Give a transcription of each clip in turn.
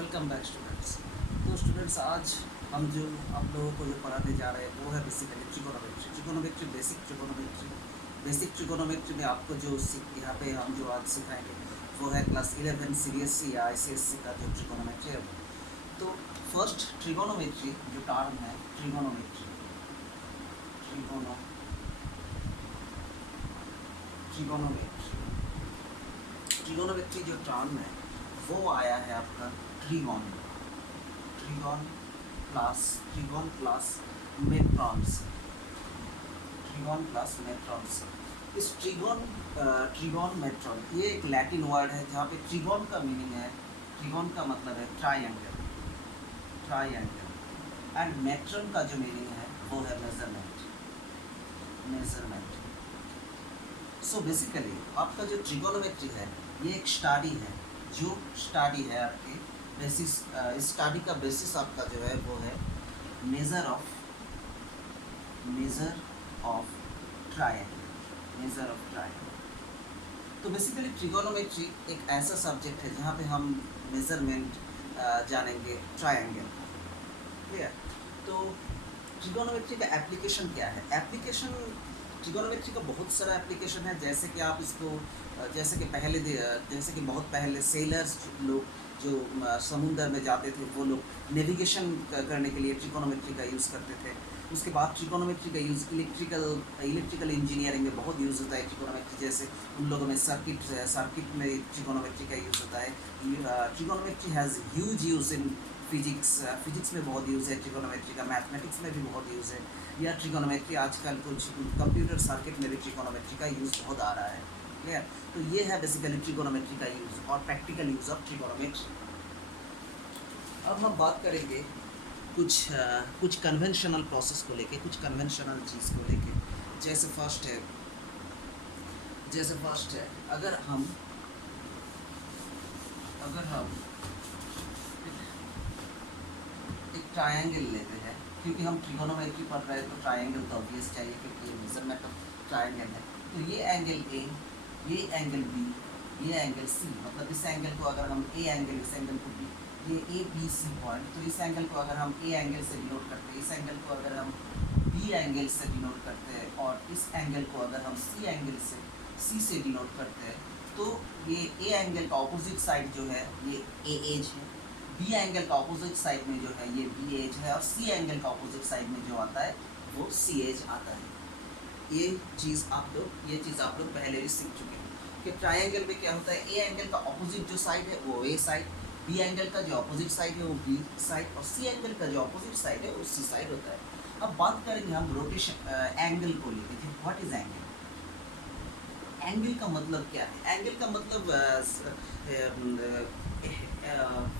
Welcome back students. तो students, आज हम जो आप लोगों को जो पढ़ाने जा रहे हैं वो है बेसिकली ट्रिगोनोमेट्री। ट्रिगोनोमेट्री में आपको जो यहाँ पे हम जो आज सिखाएंगे वो है क्लास 11 सीबीएसई या आईसीएसई का जो ट्रिगोनोमेट्री है। तो फर्स्ट ट्रिगोनोमेट्री जो टर्म है ट्रिगोनोमेट्री ट्रिगोनोमेट्री जो टर्म है वो आया है आपका ट्रिगोन प्लस मेट्रॉन्स। इस ट्रिगोन मेट्रॉन ये एक लैटिन वर्ड है जहाँ पे ट्रिगोन का मीनिंग है, ट्रिगोन का मतलब है ट्रायंगल एंड मेट्रॉन का जो मीनिंग है वो है मेजरमेंट। सो बेसिकली आपका जो ट्रिगोनोमेट्री है ये एक स्टडी है, जो स्टडी है आपके बेसिस, स्टडी का बेसिस आपका जो है वो है मेजर ऑफ ट्रायंगल। तो बेसिकली ट्रिगोनोमेट्री एक ऐसा सब्जेक्ट है जहाँ पे हम मेजरमेंट जानेंगे ट्रायंगल। क्लियर? तो ट्रिगोनोमेट्री का एप्लीकेशन क्या है? ट्रिगोनोमेट्री का बहुत सारा एप्लीकेशन है। जैसे कि आप इसको जैसे कि बहुत पहले सेलर्स लोग जो समुंदर में जाते थे वो लोग नेविगेशन करने के लिए ट्रिगोनोमेट्री का यूज़ करते थे। उसके बाद ट्रिगोनोमेट्री का यूज़ इलेक्ट्रिकल इंजीनियरिंग में बहुत यूज़ होता है ट्रिगोनोमेट्री। जैसे उन लोगों में सर्किट में ट्रिगोनोमेट्री का यूज़ होता है। Trigonometry has huge use in physics में बहुत यूज़ है ट्रिगोनोमेट्री का, मैथमेटिक्स में भी बहुत यूज़ है। या ट्रिगोनोमेट्री आजकल कुछ कंप्यूटर सर्किट में भी ट्रिगोनोमेट्री का यूज़ बहुत आ रहा है। क्लियर? तो ये है बेसिकली ट्रिगोनोमेट्री का यूज़ और प्रैक्टिकल यूज़ ऑफ ट्रिगोनोमेट्री। अब हम बात करेंगे कुछ कन्वेंशनल प्रोसेस को लेके, कुछ कन्वेंशनल चीज़ को लेके। जैसे फर्स्ट है अगर हम एक ट्रायंगल लेते हैं, क्योंकि हम ट्रिगोनोमेट्री पढ़ रहे हैं तो ट्रायंगल तो ऑब्वियस चाहिए क्योंकि ये मेजरमेंट ऑफ ट्रायंगल है। तो ये एंगल ए, ये एंगल बी, ये एंगल सी, मतलब इस एंगल को अगर हम ए एंगल, इस एंगल को बी, ये ए बी सी पॉइंट, तो इस एंगल को अगर हम ए एंगल से डिनोट करते हैं, इस एंगल को अगर हम बी एंगल से डिनोट करते हैं और इस एंगल को अगर हम सी से डिनोट करते हैं, तो ये ए एंगल का ऑपोजिट साइड जो है ये ए एज है, बी एंगल का ऑपोजिट साइड में जो है ये बी एज है और सी एंगल का ऑपोजिट साइड में जो आता है वो सी एज आता है। ये चीज़ आप लोग पहले भी सीख चुके हैं कि ट्रायंगल में क्या होता है, ए एंगल का ऑपोजिट जो साइड है वो ए साइड, बी एंगल का जो ऑपोजिट साइड है वो बी साइड और सी एंगल का जो ऑपोजिट साइड है वो सी साइड होता है। अब बात करेंगे हम रोटेशन एंगल को लेकर। What is angle? एंगल का मतलब क्या है? एंगल का मतलब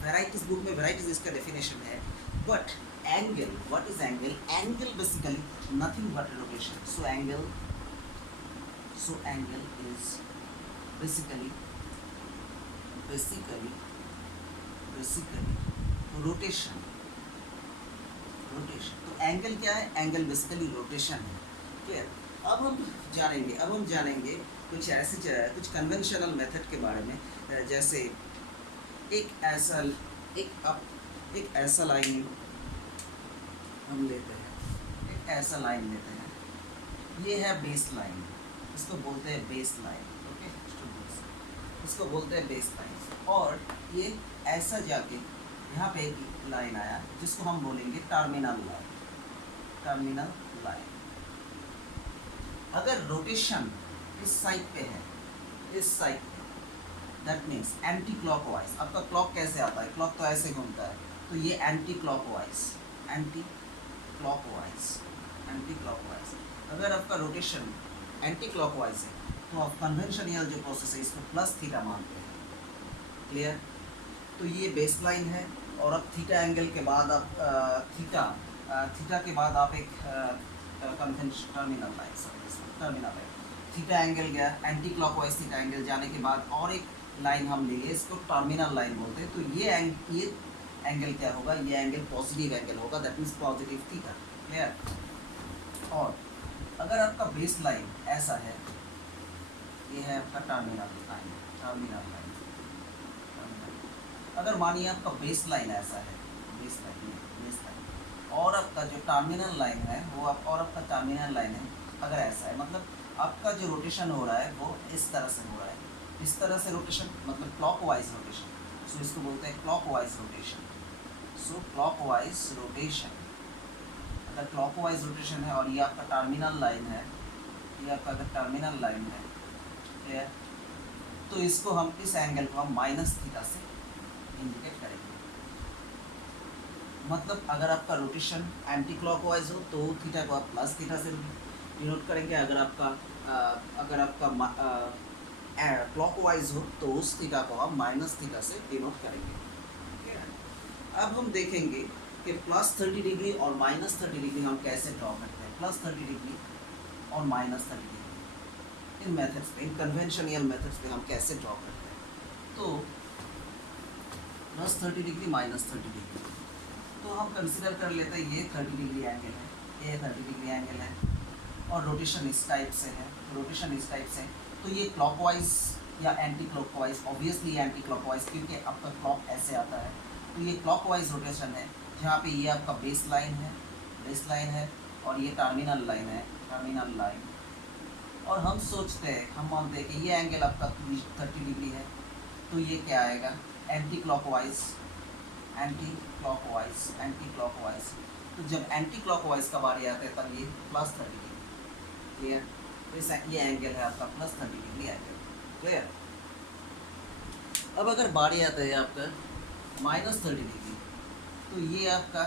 वेराइटीज बुक में वेराइटीज इसका डेफिनेशन है। But angle, what is angle? Angle basically nothing but rotation. So angle is basically rotation. तो एंगल क्या है? एंगल बेसिकली रोटेशन है। क्लियर? अब हम जानेंगे कुछ कन्वेंशनल मेथड के बारे में। जैसे एक ऐसा लाइन हम लेते हैं, ये है बेस लाइन, इसको बोलते हैं बेस लाइन। ओके स्टूडेंट्स, इसको बोलते हैं बेस लाइन। और ये ऐसा जाके यहाँ पे एक लाइन आया जिसको हम बोलेंगे टर्मिनल लाइन। अगर रोटेशन इस साइड पे है, दैट मीन्स एंटी क्लॉकवाइज। आपका क्लॉक कैसे आता है? क्लॉक तो ऐसे घूमता है, तो ये एंटी क्लॉकवाइज। अगर आपका रोटेशन एंटी क्लॉकवाइज है तो आप कन्वेंशनल जो प्रोसेस है इसको प्लस थीटा मानते हैं। क्लियर? तो ये बेस लाइन है और अब थीटा एंगल के बाद आप थीटा के बाद आप एक टर्मिनल लाइन थीटा एंगल गया, एंटी क्लॉकवाइज थीटा एंगल जाने के बाद और एक लाइन हम लेंगे, इसको टर्मिनल लाइन बोलते हैं। तो ये एंगल क्या होगा? ये एंगल पॉजिटिव एंगल होगा, that means positive theta. Clear? और अगर आपका बेस लाइन ऐसा है, ये है आपका टर्मिनल लाइन। अगर मानिए आपका बेस लाइन ऐसा है, बेस लाइन और आपका जो टर्मिनल लाइन है वो और आपका टर्मिनल लाइन है अगर ऐसा है, मतलब आपका जो रोटेशन हो रहा है वो इस तरह से हो रहा है, इस तरह से रोटेशन मतलब क्लॉकवाइज रोटेशन, सो इसको बोलते हैं क्लॉकवाइज रोटेशन। सो क्लॉकवाइज रोटेशन, अगर क्लॉकवाइज रोटेशन है और ये आपका टर्मिनल लाइन है, ये आपका अगर टर्मिनल लाइन है, ठीक है, तो इसको हम इस एंगल को हम माइनस थीटा से इंडिकेट करेंगे। मतलब अगर आपका रोटेशन एंटी क्लॉकवाइज हो तो थीटा को आप प्लस थीटा से डिनोट करेंगे, अगर आपका क्लॉकवाइज हो तो उस थीटा को हम माइनस थीटा से डिनोट करेंगे। ठीक है, अब हम देखेंगे कि प्लस 30 डिग्री और माइनस 30 डिग्री हम कैसे ड्रॉ करते हैं, प्लस 30 डिग्री और माइनस 30 डिग्री इन मेथड्स पे, इन कन्वेंशनल मेथड्स पे हम कैसे ड्रॉ करते हैं। तो प्लस 30 डिग्री माइनस 30 डिग्री, तो हम कंसिडर कर लेते हैं ये 30 डिग्री एंगल है, ये 30 डिग्री एंगल है और रोटेशन इस टाइप से है, रोटेशन इस टाइप से, तो ये क्लॉकवाइज या anti clockwise, obviously anti clockwise क्योंकि आपका क्लॉक ऐसे आता है, तो ये क्लॉकवाइज रोटेशन है जहाँ पे ये आपका बेस लाइन है और ये टर्मिनल लाइन है, टर्मिनल लाइन। और हम सोचते हैं, हम देखें ये एंगल आपका 30 डिग्री है, तो ये क्या आएगा, anti clockwise, anti clockwise, anti clockwise. तो जब एंटी क्लॉकवाइज का बारी आता है तब ये प्लस 30 डिग्री, क्लियर। तो ये एंगल है आपका प्लस 30 डिग्री एंगल, क्लियर। अब अगर बारी आता है आपका माइनस 30 डिग्री, तो ये आपका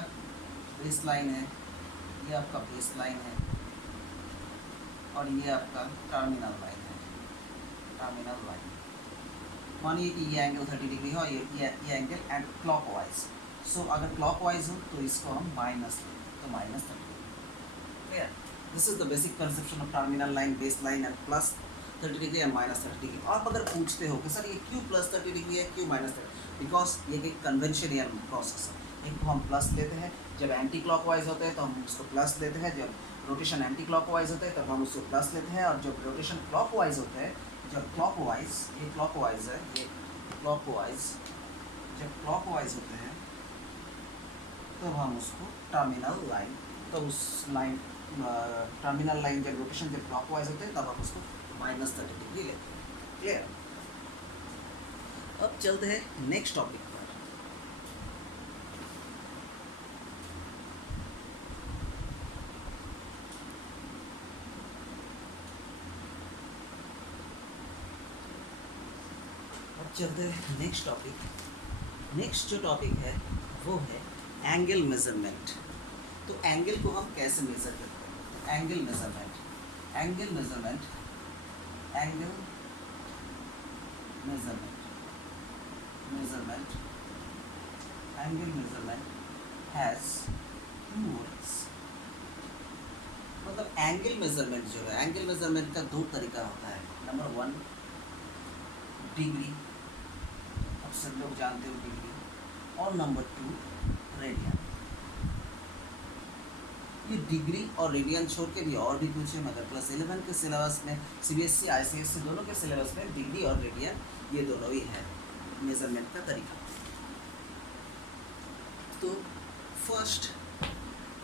बेस लाइन है, ये आपका बेस लाइन है और ये आपका टर्मिनल लाइन है, टर्मिनल लाइन। मानिए कि ये एंगल 30 डिग्री हो, ये एंगल एंड क्लॉकवाइज। सो अगर क्लॉकवाइज हो तो इसको हम माइनस लें, तो minus 30 degree, clear. This is the basic conception of terminal line, base line and plus 30 degree and minus 30 degree. आप अगर पूछते हो कि सर ये क्यों प्लस 30 डिग्री है, क्यों माइनस 30, बिकॉज ये एक कन्वेंशनल प्रोसेस है। एक को हम प्लस लेते हैं जब एंटी क्लॉकवाइज होते हैं तो हम उसको प्लस लेते हैं, जब रोटेशन एंटी क्लॉकवाइज होते हैं तब हम उसको प्लस लेते हैं, और जब रोटेशन क्लॉकवाइज होते हैं, जब क्लॉकवाइज, ये क्लॉकवाइज है, ये क्लॉकवाइज, जब क्लॉकवाइज होते हैं तब हम उसको टर्मिनल लाइन, तो उस लाइन टर्मिनल लाइन जब रोटेशन जब क्लॉकवाइज होते हैं तब हम उसको माइनस 30 डिग्री लेते हैं, क्लियर। अब चलते हैं नेक्स्ट टॉपिक पर। अब चलते हैं नेक्स्ट टॉपिक। नेक्स्ट जो टॉपिक है वो है एंगल मेजरमेंट। तो एंगल को हम कैसे मेज़र करते हैं, angle measurement, angle measurement, angle measurement, measurement, angle measurement has two words. मतलब एंगल मेजरमेंट जो है, एंगल मेजरमेंट का दो तरीका होता है। नंबर 1 डिग्री, अब सब लोग जानते हो डिग्री, और नंबर 2 रेडियन। ये डिग्री और रेडियन छोड़ के भी और भी पूछे, मगर क्लास 11 के सिलेबस में, सीबीएसई आईसीएसई दोनों के सिलेबस में डिग्री और रेडियन ये दोनों ही है मेजरमेंट का तरीका। तो फर्स्ट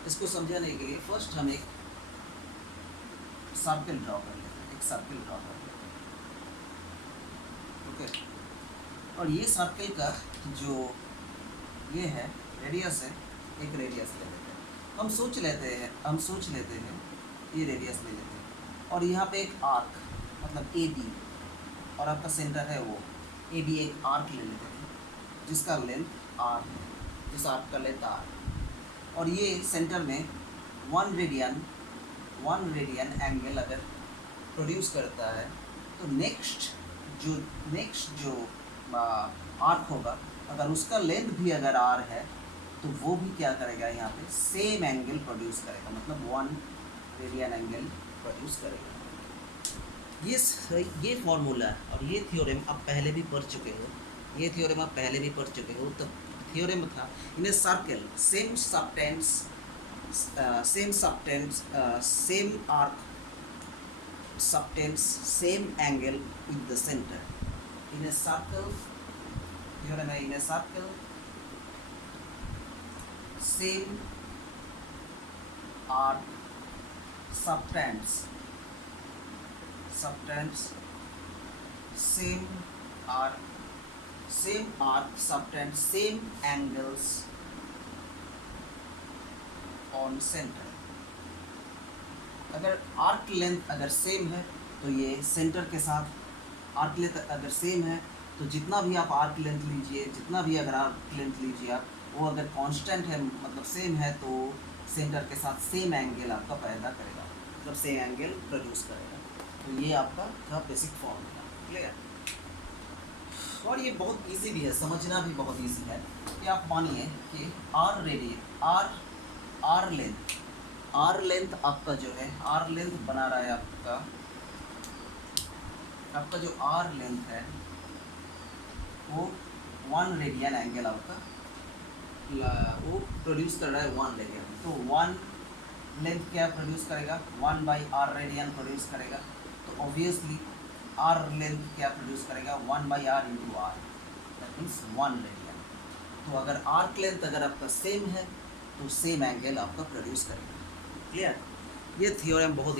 इसको समझाने के लिए फर्स्ट हम एक सर्कल ड्रॉ कर लेते हैं, एक सर्कल ड्रॉ कर लेते हैं, ओके। और ये सर्कल का जो ये है रेडियस है, एक रेडियस ले लेते हैं, हम सोच लेते हैं ये रेडियस ले लेते हैं, और यहाँ पे एक आर्क मतलब ए बी, और आपका सेंटर है वो ए बी, एक आर्क ले लेते हैं जिसका लेंथ आर है, जिस आर्क का लेंथ आर, और ये सेंटर में 1 रेडियन एंगल अगर प्रोड्यूस करता है, तो नेक्स्ट जो आर्क होगा अगर उसका लेंथ भी अगर आर है तो वो भी क्या करेगा, यहाँ पे सेम एंगल प्रोड्यूस करेगा, मतलब 1 रेडियन एंगल प्रोड्यूस करेगा। ये फॉर्मूला और ये थ्योरम आप पहले भी पढ़ चुके हो, तो थ्योरम था in a circle same arc subtends same angle with the center in a circle theorem है in a circle same arc subtends same arc subtends same angles on center। अगर आर्क लेंथ अगर same है तो ये centre के साथ arc length अगर same है तो जितना भी आप आर्क लेंथ लीजिए, जितना भी अगर आर्क लेंथ लीजिए आप, वो अगर कांस्टेंट है मतलब सेम है तो सेंटर के साथ सेम एंगल आपका पैदा करेगा, मतलब सेम एंगल प्रोड्यूस करेगा। तो ये आपका था बेसिक फॉर्मूला। क्लियर? और ये बहुत इजी भी है, समझना भी बहुत इजी है कि आप मानिए कि आर रेडियस आर लेंथ आपका जो है, आर लेंथ बना रहा है आपका जो आर लेंथ है वो 1 रेडियन एंगल आपका वो प्रोड्यूस कर रहा है 1 रेडियन। तो 1 लेंथ क्या प्रोड्यूस करेगा, 1/r रेडियन प्रोड्यूस करेगा। तो ऑब्वियसली आर लेंथ क्या प्रोड्यूस करेगा, 1/r into r, that means 1 radian. तो अगर आर्क लेंथ अगर आपका सेम है तो सेम एंगल आपका प्रोड्यूस करेगा। क्लियर? ये थ्योरम बहुत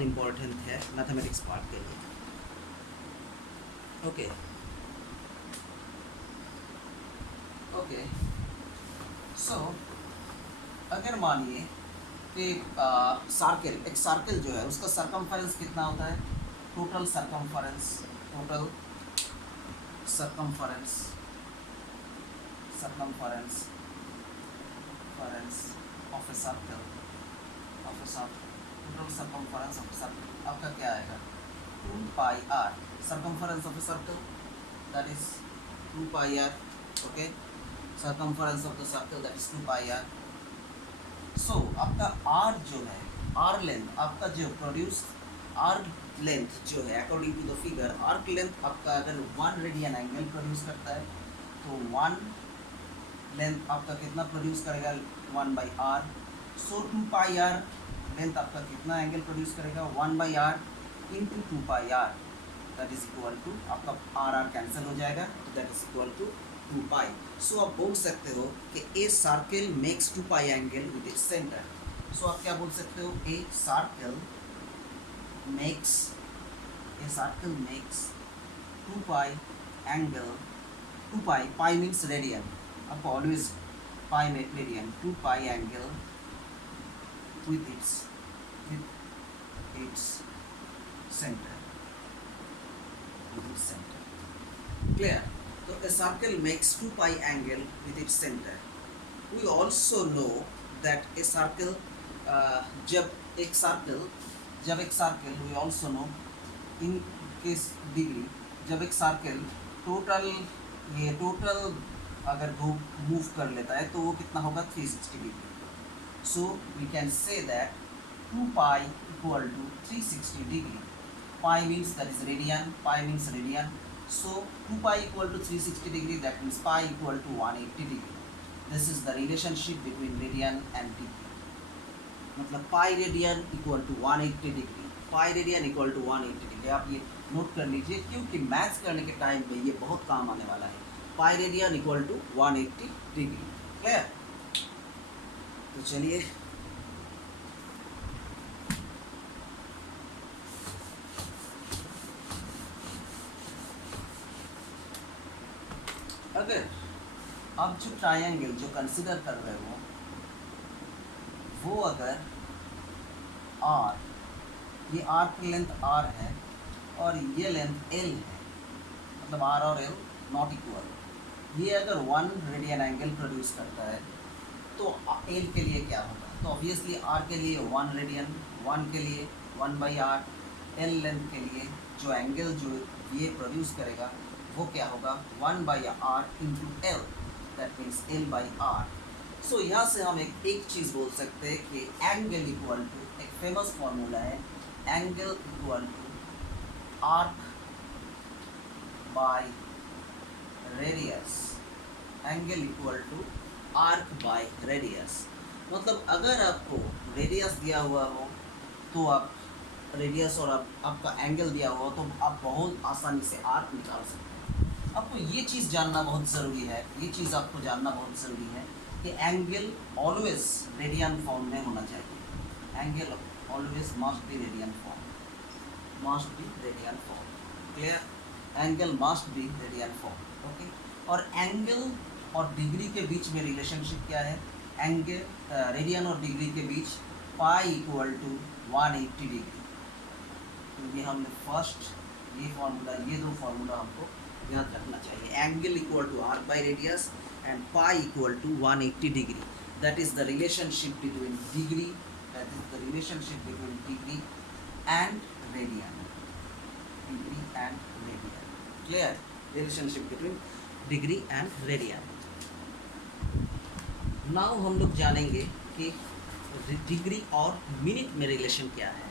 इम्पोर्टेंट है मैथमेटिक्स पार्ट के लिए। ओके सो अगर मानिए कि एक सर्कल जो है उसका सरकमफेरेंस कितना होता है, total circumference of a circle total circumference of a circle आपका क्या आएगा, 2πr circumference of a circle, that is 2πr। Okay, circumference of the circle that is 2πr। so आपका r जो है, r length आपका जो प्रोड्यूस r length जो है according to the figure, arc length आपका अगर 1 रेडियन एंगल प्रोड्यूस करता है तो 1 लेंथ आपका कितना प्रोड्यूस करेगा, 1/r। सो 2πr लेंथ आपका कितना एंगल प्रोड्यूस करेगा, 1/r into 2πr, that is equal to आपका r कैंसिल हो जाएगा, तो that is equal to 2π। So आप बोल सकते हो कि a circle makes 2π angle with its centre. So आप क्या बोल सकते हो, a circle makes 2π angle, 2π pi means radian, आपको ऑलवेज पाई में radian, 2π angle with its centre, clear? So a circle makes 2π angle with its center. We also know that a circle जब एक circle we also know in case degree, जब एक circle total अगर move कर लेता है तो वो कितना होगा, 360 degree. So we can say that 2π equal to 360 degree, pi means that is radian, so 2π equal to 360 degree, that means pi equal to 180 degree. This is the relationship between radian and degree, मतलब pi radian equal to 180 degree, आप ये note कर लीजिए क्योंकि maths करने के time पे ये बहुत काम आने वाला है। pi radian equal to 180 degree, clear? तो चलिए अगर आप जो ट्रायंगल जो कंसिडर कर रहे हो वो अगर r, ये r की लेंथ r है और ये लेंथ l है, मतलब r और l नॉट इक्वल, ये अगर 1 रेडियन एंगल प्रोड्यूस करता है तो l के लिए क्या होगा, तो ऑब्वियसली r के लिए 1 रेडियन, 1 के लिए 1/r, l लेंथ के लिए जो एंगल जो ये प्रोड्यूस करेगा वो क्या होगा, 1/r into l, that means l/r। So यहाँ से हम एक चीज़ बोल सकते हैं कि एंगल इक्वल टू, एक फेमस फॉर्मूला है, angle equal to arc by radius, मतलब अगर आपको रेडियस दिया हुआ हो तो आप रेडियस और आपका एंगल दिया हुआ तो आप बहुत आसानी से आर्क निकाल सकते हैं। आपको ये चीज़ जानना बहुत ज़रूरी है, ये चीज़ आपको जानना बहुत ज़रूरी है कि एंगल ऑलवेज रेडियन फॉर्म में होना चाहिए। Angle always must be radian form, must be radian form. Clear? Angle must be radian form. Okay, और एंगल और डिग्री के बीच में रिलेशनशिप क्या है? एंगल रेडियन और डिग्री के बीच पाई इक्वल टू 180 डिग्री। तो ये हमने फर्स्ट ये फार्मूला, ये दो फार्मूला हमको याद रखना चाहिए। Angle equal to arc by radius and pi equal to 180 degree. That is the relationship between degree, that is the relationship between degree and radian, degree and radian. Clear? Relationship between degree and radian. Now हम लोग जानेंगे कि degree और minute में relation क्या है।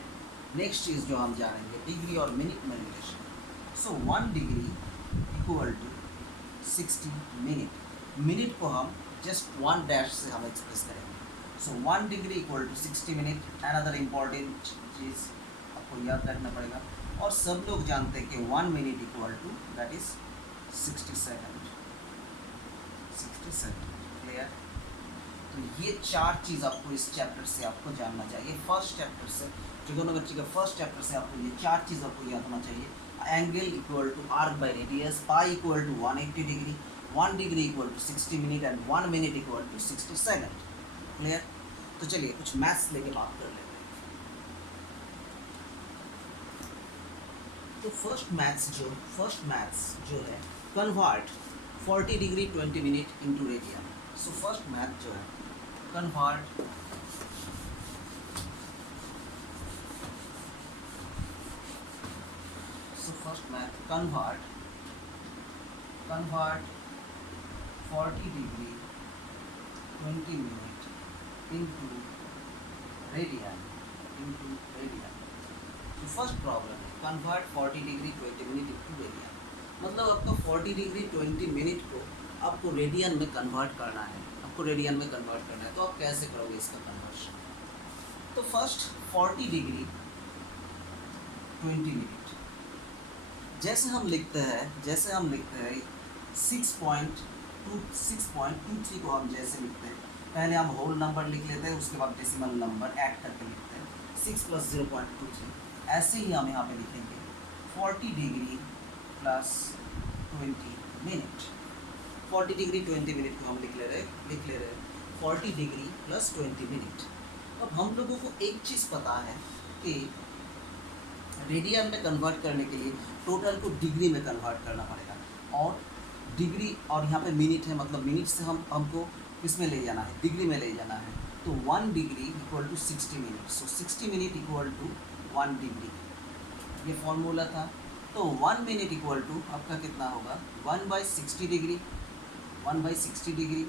Next चीज़ जो हम जानेंगे, डिग्री और मिनट में relation. So 1 degree equal to 60 minute. Minute को हम जस्ट 1 डैश से हम एक्सप्रेस करेंगे। So 1 degree equal to 60 minute. Another important चीज़ आपको याद रखना पड़ेगा, और सब लोग जानते हैं कि 1 minute equal to that is 60 second, 60 second. Clear? तो ये 4 चीज़ आपको इस चैप्टर से आपको जानना चाहिए। फर्स्ट चैप्टर से, ट्रिगोनोमेट्री का फर्स्ट चैप्टर से आपको ये 4 चीज़ आपको याद होना चाहिए। Angle equal to arc by radius, pi equal to 180 degree, 1 degree equal to 60 minute and 1 minute equal to 60 second. Clear? तो चलिए कुछ मैथ्स लेके बात कर लेते हैं। तो फर्स्ट मैथ्स जो है, convert 40 degree 20 minute into radian. So first math जो है, convert first math convert 40 degree 20 minute into radian, तो फर्स्ट प्रॉब्लम है convert 40 degree 20 minute into radian. मतलब आपको 40 डिग्री 20 मिनट को आपको रेडियन में कन्वर्ट करना है, तो आप कैसे करोगे इसका कन्वर्शन? तो फर्स्ट 40 डिग्री 20 मिनट जैसे हम लिखते हैं 6.23 को हम जैसे लिखते हैं, पहले हम होल नंबर लिख लेते हैं, उसके बाद डेसिमल नंबर ऐड करके लिखते हैं 6 + 0.23। ऐसे ही हम यहाँ पे लिखेंगे 40 degree plus 20 minute. 40 degree 20 minute को हम लिख ले रहे 40 डिग्री प्लस 20 मिनट। अब हम लोगों को एक चीज़ पता है कि रेडियन में कन्वर्ट करने के लिए टोटल को डिग्री में कन्वर्ट करना पड़ेगा, और डिग्री और यहाँ पे मिनट है, मतलब मिनट से हमको किस में ले जाना है? डिग्री में ले जाना है। तो 1 degree equal to 60 minute. So 60 minute equal to 1 degree, ये फॉर्मूला था। तो 1 मिनट इक्वल टू आपका कितना होगा? 1/60 डिग्री, 1/60 डिग्री,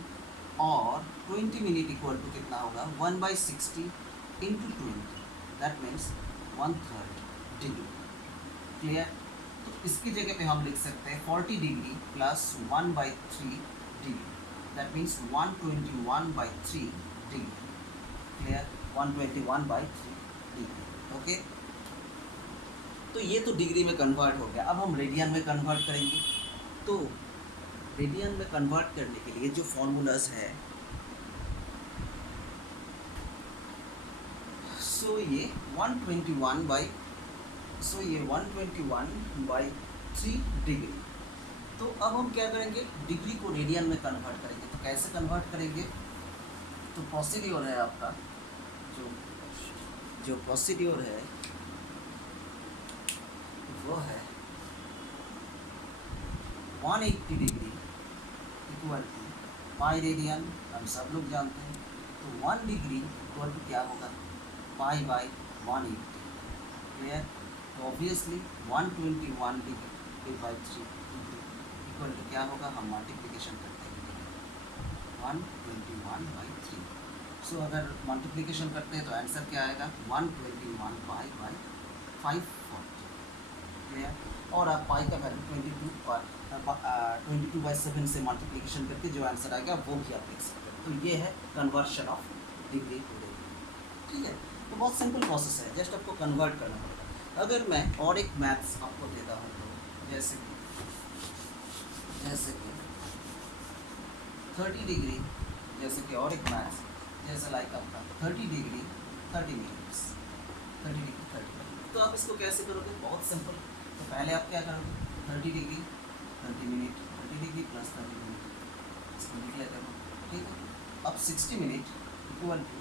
और 20 मिनट इक्वल टू कितना होगा? 1/60 into 20, that means 1/3 degree. Clear? तो इसकी जगह पे हम लिख सकते हैं 40 degree plus 1/3 degree, that means 121/3 degree. Clear? 121/3 degree. Okay, तो ये तो डिग्री में कन्वर्ट हो गया। अब हम रेडियन में कन्वर्ट करेंगे। तो रेडियन में कन्वर्ट करने के लिए जो फॉर्मूलाज है, सो ये 121/3 डिग्री। तो अब हम क्या करेंगे? डिग्री को रेडियन में कन्वर्ट करेंगे। तो कैसे कन्वर्ट करेंगे? तो प्रोसीड्योर है आपका, जो प्रोसीड्योर है वो है 180 degree equal to pi radian, हम सब लोग जानते हैं। तो 1 डिग्री इक्वल टू क्या होगा? Pi by 180। क्लियर? तो obviously 121 degree by 3 equal to क्या होगा? हम मल्टीप्लिकेशन करते हैं 121/3। सो अगर मल्टीप्लिकेशन करते हैं तो आंसर क्या आएगा? 121 पाई बाई 540। क्लियर? और आप पाई का वैल्यू 22/7 से मल्टीप्लिकेशन करके जो आंसर आएगा वो भी आप लिख सकते हैं। तो ये है conversion of degree to radian. ठीक है? तो बहुत सिंपल प्रोसेस है, जस्ट आपको कन्वर्ट करना पड़ेगा। अगर मैं और एक मैथ्स आपको देता हूँ, तो जैसे कि जैसे कि 30 डिग्री, जैसे कि और एक मैथ, जैसे लाइक आपका 30 डिग्री 30 मिनट्स, 30 डिग्री 30 मिनट। तो आप इसको कैसे करोगे? बहुत सिंपल। तो पहले आप क्या करोगे? 30 degree 30 minute, 30 degree plus 30 minute, इसको लिख लेते हो, ठीक है। अब 60 minute equal to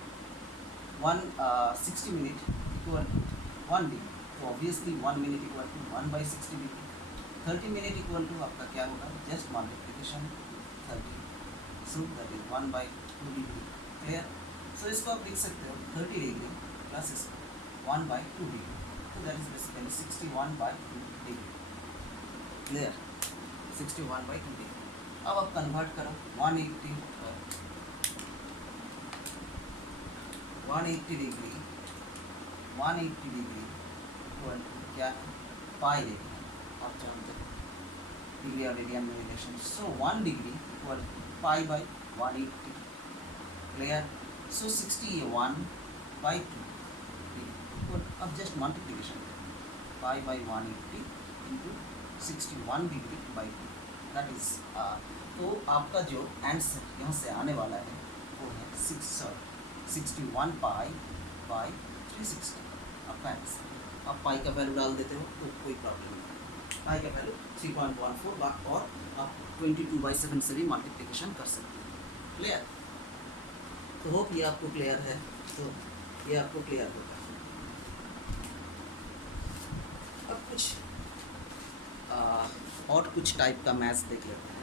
60 minute equal to 1 degree, तो obviously 1 minute equal to 1/60 degree. 30 minute equal to आपका क्या होगा? Just multiplication 30, so that is 1/2 degree. Clear? So इसको आप लिख सकते हो 30 डिग्री प्लस इसको 1/2 डिग्री, तो that is basically 61/2 degree. Clear? 61/2 degree. अब आप कन्वर्ट करो 180 डिग्री, 180 डिग्री इक्वल टू क्या है? Pi degree. आप जानते हो डिग्री और रेडियन में relation. So 1 degree equal to pi by 180। Clear? So 61/2 equal, अब जस्ट मल्टीप्लिकेशन करें, pi by 180 into 61 degree by 2, that is तो आपका जो आंसर यहाँ से आने वाला है वो है 61 पाई बाई 360 आपका आंसर। आप पाई का वैल्यू डाल देते हो तो कोई प्रॉब्लम नहीं। पाई का वैल्यू 3.14 और आप 22/7 से भी मल्टीप्लिकेशन कर सकते हैं। क्लियर? तो होप ये आपको क्लियर है, तो ये आपको क्लियर होगा। अब कुछ और कुछ टाइप का मैथ्स देख लेते हैं,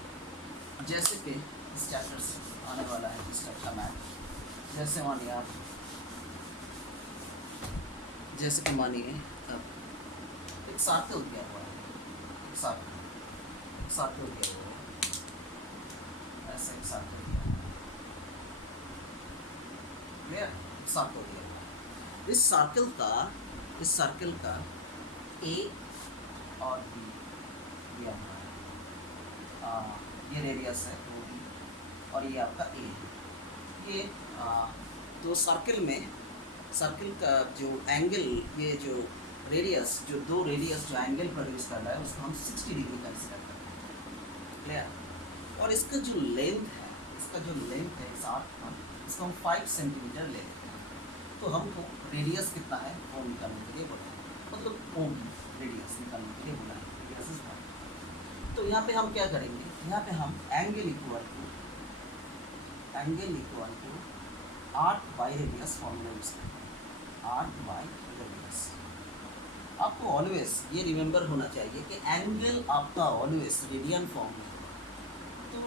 जैसे कि इस चैप्टर से आने वाला है इस टाइप का मैथ। जैसे मानिए आप, जैसे कि मानिए एक सर्कल दिया हुआ है, एक सर्कल दिया हुआ है, ऐसे एक सर्कल दिया हुआ है। क्लियर? सर्कल दिया हुआ है। इस सर्कल का ए और बी दिया हुआ है। ये रेडियस है ओ बी और ये आपका ए है। ये तो सर्कल का जो एंगल, ये जो रेडियस, जो दो रेडियस जो एंगल प्रोड्यूस कर रहा है उसको हम 60 डिग्री कंसिडर करते हैं। क्लियर? और इसका जो लेंथ है इस आर्क का, इसको हम 5 सेंटीमीटर लेते हैं। तो हमको रेडियस कितना है वो निकालने के लिए बोला है, मतलब ओ बी रेडियस निकालने के लिए बोला है, रेडियस इज 5। तो यहाँ पे हम क्या करेंगे? यहाँ पे हम angle equal to arc by radius formula use करेंगे। Arc by radius. आपको ऑलवेज ये रिमेंबर होना चाहिए कि एंगल आपका ऑलवेज रेडियन फॉर्म में है। तो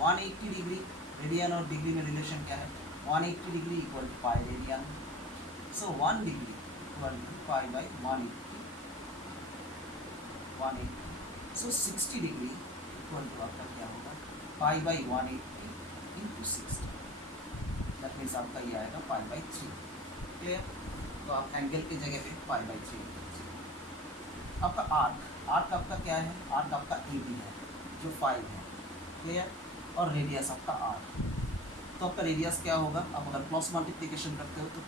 180 डिग्री, रेडियन और डिग्री में रिलेशन क्या है? 180 degree equal to pi radian. So 1 degree equal to pi by 180। So 60 degree equal to आपका क्या होगा? Pi by 180 into 60, that means आपका ये आएगा पाई बाई 3। क्लियर? तो आप एंगल की जगह पे पाई बाई 3। आपका आर्क आपका क्या है? आर्क आपका ए बी है जो 5 है। क्लियर? और रेडियस आपका आर। तो आपका रेडियस क्या होगा? आप अगर क्रॉस मल्टीप्लिकेशन करते हो तो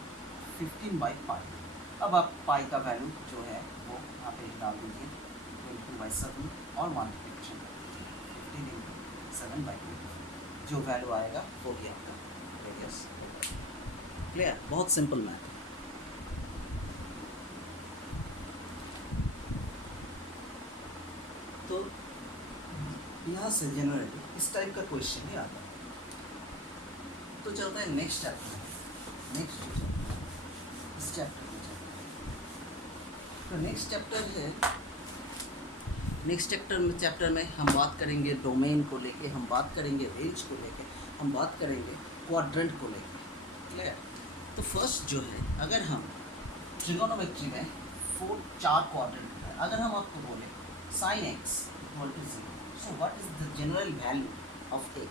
15/5। अब आप पाई का वैल्यू जो है वो यहाँ पे डाल दीजिए 22/7 और मल्टीप्लिकेशन कर दीजिए 15 इंटू 7/2। जो वैल्यू आएगा वो भी आपका रेडियस। क्लियर? बहुत सिंपल मैथ। तो यहाँ से जनरली इस टाइप का क्वेश्चन ही आता है। तो चलता है नेक्स्ट चैप्टर में। इस चैप्टर में चलता है। तो नेक्स्ट चैप्टर में हम बात करेंगे डोमेन को लेके, हम बात करेंगे रेंज को लेके, हम बात करेंगे क्वाड्रेंट को लेके। क्लियर? तो फर्स्ट जो है, अगर हम ट्रिगोनोमेट्री में 4 क्वाड्रेंट है, अगर हम आपको बोले sin x equal to 0, so what is the general value of x?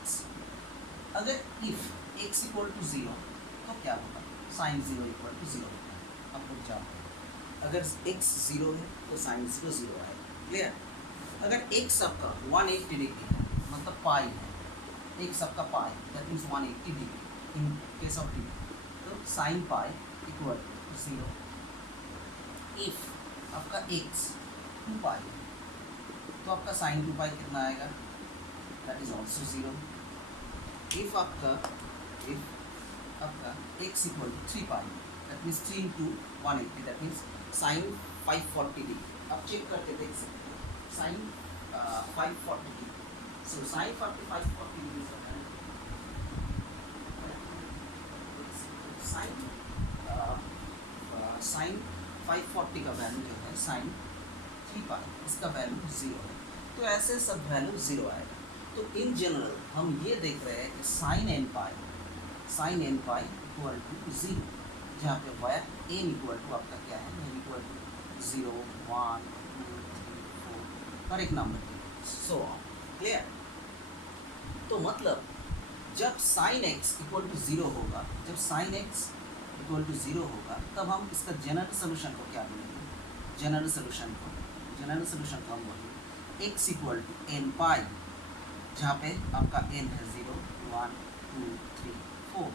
अगर इफ x इक्वल टू 0 तो क्या होगा? sin 0 इक्वल टू 0 होता है। आप लोग जानते हैं अगर x 0 है तो sin 0 0 आएगा। क्लियर? अगर x आपका 180 डिग्री है, मतलब पाई है, x आपका pi, that means 180 degree in case of degree, तो sin pi equal to 0। If आपका x 2 पाई है तो आपका sin 2 पाई कितना आएगा? That is also zero. If आपका x equal to 3 pi, that means 3 into 180, that means sine 540 degree. आप check करके देख सकते हो sine 540 degree. So sine 540 degree sine 540 का वैल्यू जो है साइन 3 पाई, इसका वैल्यू 0 है। तो ऐसे सब वैल्यू 0 आएगा। तो इन जनरल हम ये देख रहे हैं कि sine n pi equal to 0, जहाँ पे वायर एन इक्वल टू आपका क्या है, एन इक्वल टू 0 1 2 3 4 हर एक नंबर सो ऑन। क्लियर? तो मतलब जब साइन एक्स इक्वल टू 0 होगा, जब साइन एक्स इक्वल टू 0 होगा, तब हम इसका जनरल सोल्यूशन को क्या बोलेंगे, जनरल सोल्यूशन को हम बोलेंगे एक्स इक्वल टू एन पाई, जहाँ पे आपका एन है 0 1 2 3 4।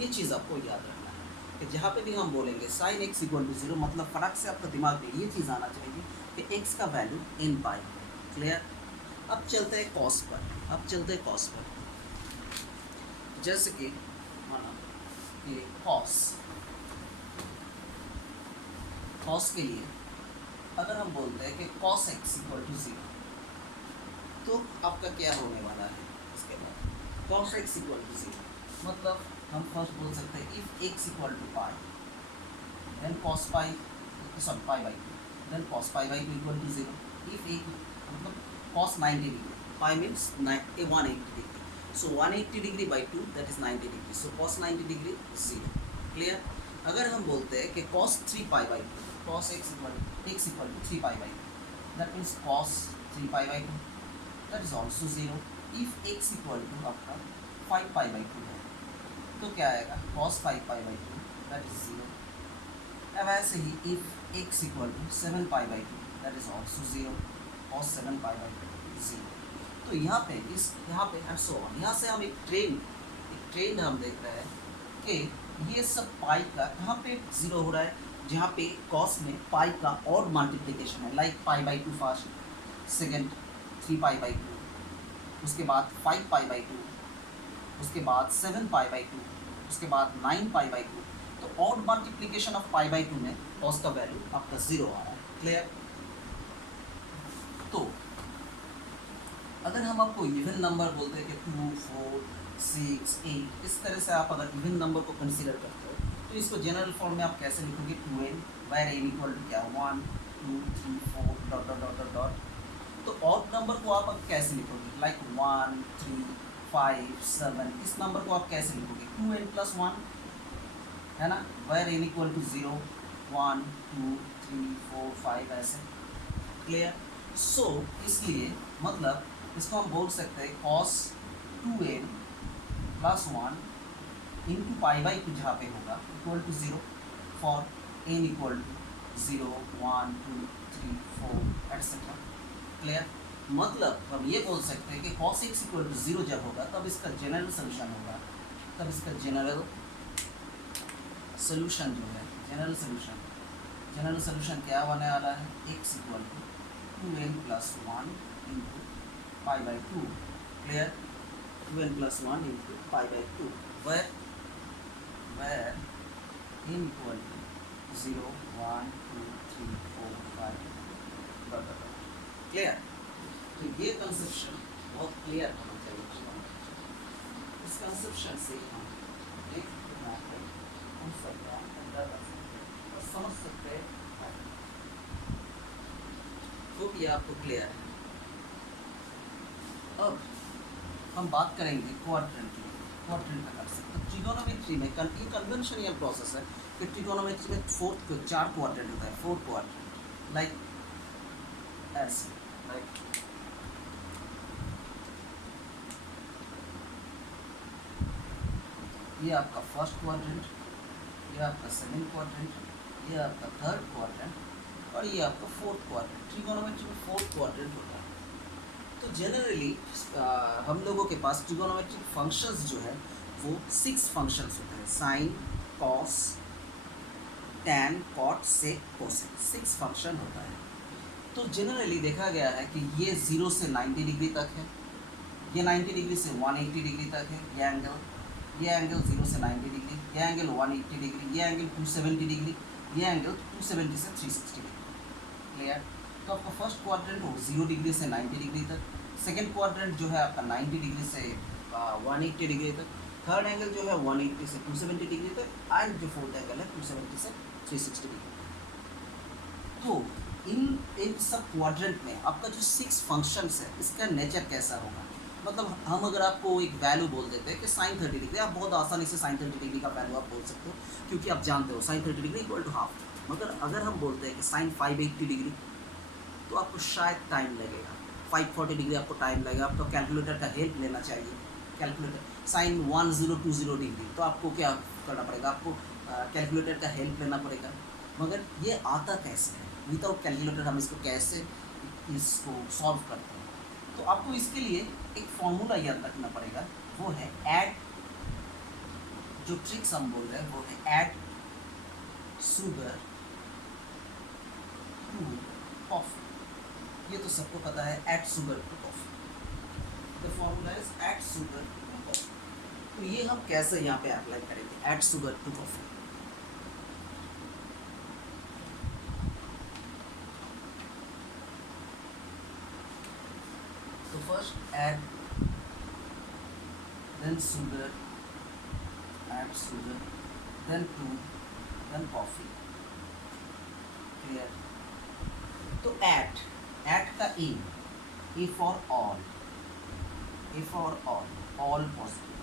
ये चीज़ आपको याद रखना है कि जहाँ पे भी हम बोलेंगे साइन एक्स इक्वल टू 0, मतलब फटाक से आपका दिमाग में ये चीज़ आना चाहिए कि एक्स का वैल्यू एन पाई। क्लियर? अब चलते हैं कॉस पर। जैसे कि माना कि कॉस के लिए अगर हम बोलते हैं कि कॉस एक्स इक्वल टू 0, तो आपका क्या होने वाला है इसके बाद, कॉस एक्स इक्वल टू 0, मतलब हम फर्स्ट बोल सकते हैं if x equal to pi, then cos pi by 2, then cos pi by 2 equal to 0। If एक मतलब cos 90 degree, pi means 180 degree, so 180 degree by 2 that is 90 degree, so cos 90 degree 0। Clear? अगर हम बोलते हैं कि cos 3 pi by 2, cos x equal to 3 pi by 2, that means cos 3 pi by 2 that is also 0। If x equal to आपका 5 pi by 2 है, तो क्या आएगा, cos 5 pi by 2 that is 0। अब ऐसे ही if x equal to 7 pi by 2 that is also 0, cos 7 pi by 2 0। तो यहाँ पे एंड सो ऑन, यहाँ से हम एक ट्रेंड हम देख रहे हैं कि ये सब पाई का कहाँ पे 0 हो रहा है, जहाँ पे कॉस में पाई का और मल्टीप्लिकेशन है, like pi by 2 first, second 3 pi by 2, उसके बाद 5 पाई बाई 2, उसके बाद 7 पाई बाई 2, उसके बाद 9 पाई बाई 2। तो odd multiplication of pi by 2 में कॉस का वैल्यू आपका 0 आ रहा है। क्लियर? तो अगर हम आपको इवन नंबर बोलते हैं कि 2 4 6 8, इस तरह से आप अगर इवन नंबर को कंसीडर करते हो, तो इसको जनरल फॉर्म में आप कैसे लिखोगे, 2n where n equal to क्या 1 2 3 4 dot dot dot dot dot. तो ऑड नंबर को आप कैसे लिखोगे, लाइक 1 3 5 7, इस नंबर को आप कैसे लिखोगे, 2n प्लस 1 है ना, वेयर n इक्वल टू 0 1 2 3 4 5 ऐसे। क्लियर? सो इसलिए मतलब इसको हम बोल सकते हैं cos 2n plus 1 into pi by 2 जहाँ पे होगा equal to 0 for n equal to 0 1 2 3 4 etcetera. Clear? मतलब हम ये बोल सकते हैं कि cos x इक्वल टू 0 जब होगा तब इसका जनरल सोल्यूशन होगा, तब इसका जनरल सोल्यूशन जो है, जनरल सोल्यूशन क्या होने वाला है, x equal to 2n plus 1 into pi by 2। Clear? 2n plus 1 into pi by 2 वेयर n इक्वल टू 0 1 2 3 4 5। क्लियर? तो ये कंसेप्शन बहुत क्लियर होना चाहिए। इस कंसेप्शन से हम एक समझ सकते हैं, वो भी आपको क्लियर है। अब हम बात करेंगे क्वाड्रेंट की, क्वाड्रेंट का कंसेप्ट। तो ट्रिगोनोमेट्री में कन्वेंशनल प्रोसेस है कि ट्रिगोनोमेट्री में 4 क्वाड्रेंट होता है, 4 क्वाड्रेंट, लाइक ऐसे, लाइक ये आपका फर्स्ट क्वाड्रेंट, ये आपका सेकंड क्वाड्रेंट, ये आपका थर्ड क्वाड्रेंट और ये आपका फोर्थ क्वाड्रेंट। ट्रिगोनोमेट्री में 4 क्वाड्रेंट होता है। तो जनरली हम लोगों के पास ट्रिगोनोमेट्रिक फंक्शंस जो है वो 6 फंक्शंस होते हैं, sine cos tan cot sec cosec, 6 function होता है। तो जनरली देखा गया है कि ये 0 से 90 डिग्री तक है, ये 90 डिग्री से 180 डिग्री तक है ये एंगल 0 से 90 डिग्री, ये एंगल 180 डिग्री, ये एंगल 270 डिग्री, ये एंगल 270 से 360 डिग्री। क्लियर? तो आपका फर्स्ट क्वाड्रेंट हो 0 डिग्री से 90 डिग्री तक, सेकेंड क्वाड्रेंट जो है आपका 90 डिग्री से 180 डिग्री तक, थर्ड एंगल जो है 180 से 270 डिग्री तक, एंड जो फोर्थ एंगल है 270 से 360 डिग्री। तो इन सब क्वाड्रेंट में आपका जो 6 फंक्शंस है इसका नेचर कैसा होगा? मतलब हम अगर आपको एक वैल्यू बोल देते हैं कि साइन 30 डिग्री, आप बहुत आसानी से साइन 30 डिग्री का वैल्यू आप बोल सकते हो, क्योंकि आप जानते हो sine 30 degree equal to half. मगर अगर हम बोलते हैं कि साइन 580 डिग्री, तो आपको शायद टाइम लगेगा, 540 डिग्री आपको टाइम लगेगा, आपको कैलकुलेटर का हेल्प लेना चाहिए। कैलकुलेटर साइन 1020 डिग्री, तो आपको क्या करना पड़ेगा? आपको कैलकुलेटर का हेल्प लेना पड़ेगा। मगर ये आता कैसे है? विदाउट कैलकुलेटर हम इसको कैसे इसको सॉल्व करते हैं? तो आपको इसके लिए एक फॉर्मूला याद रखना पड़ेगा, वो है ऐड, जो ट्रिक्स हम बोल रहे हैं वो है ऐड शुगर टू कॉफी। ये तो सबको पता है, add sugar to coffee. The formula is add sugar to coffee. तो ये हम कैसे यहाँ पे अप्लाई करेंगे? Add sugar to coffee. तो first add, then sugar, add sugar, then 2, then coffee। Clear? तो ऐड का A for all, all positive,